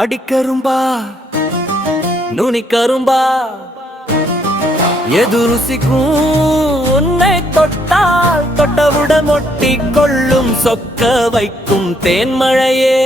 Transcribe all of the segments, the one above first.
அடிக்கரும்பா நுனிக்கரும்பா எது ருசிக்கும் உன்னை தொட்டால் தொட்டவுடன் ஒட்டி கொள்ளும் சொக்க வைக்கும் தேன்மழையே.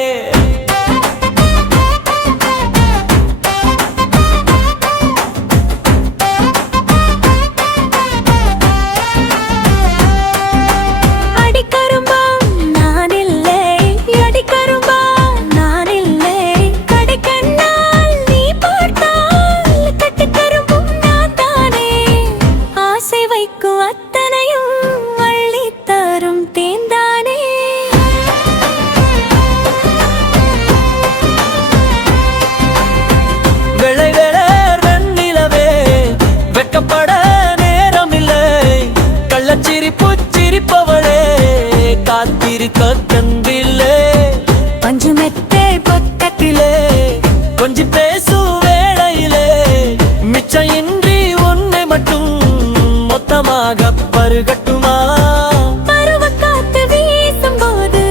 பஞ்சுமெத்தே பக்கத்திலே கொஞ்சி பேசும் வேளையிலே மிச்சம் இன்றி உன்னை மட்டும் மொத்தமாக பருகட்டுமா? பருவ காத்து வீசும் போது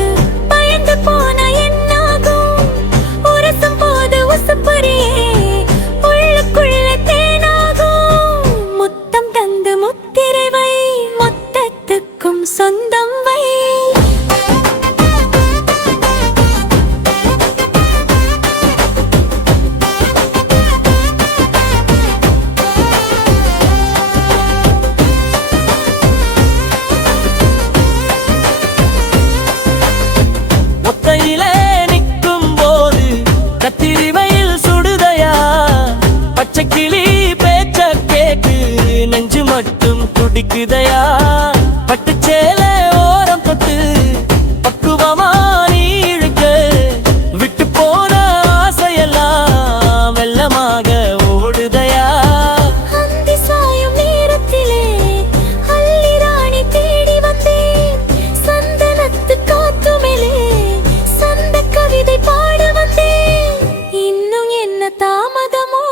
பயந்து போன என்னாகும்? உரசும் போது உசுப்பறியே உள்ளுக்குள்ள தேனாகும். முத்தம் தந்து முத்திரை வை, மொத்தத்துக்கும் சொந்தம் வை. கிளி பேச்ச கேட்டு நெஞ்சு மட்டும் துடிக்குதையா? பட்டுச்சேல ஓரம் தொட்டு பக்குவமா நீ இழுக்க விட்டு போன ஆசையெல்லாம் வெள்ளமாக ஓடுதையா? அந்தி சாயும் நேரத்திலே அள்ளி ராணி தேடி வந்தேன். சந்தனத்து காத்து மேலே சந்த கவிதை பாட வந்தேன். இன்னும் என்ன தாமதமோ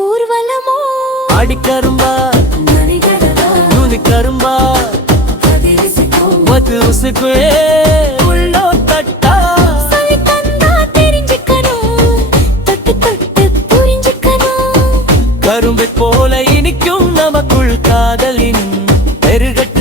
ஊர்வலமோ? அடிக்கரும்பா நுனிக்கரும்பா மது உசுக்கு உள்ளோ தட்டா சொல்லி தந்தா தெரிஞ்சுக்கணும், தொட்டு தொட்டு புரிஞ்சுக்கணும். கரும்பை போல இனிக்கும் நமக்குள் காதலின் பெருகட்டும்.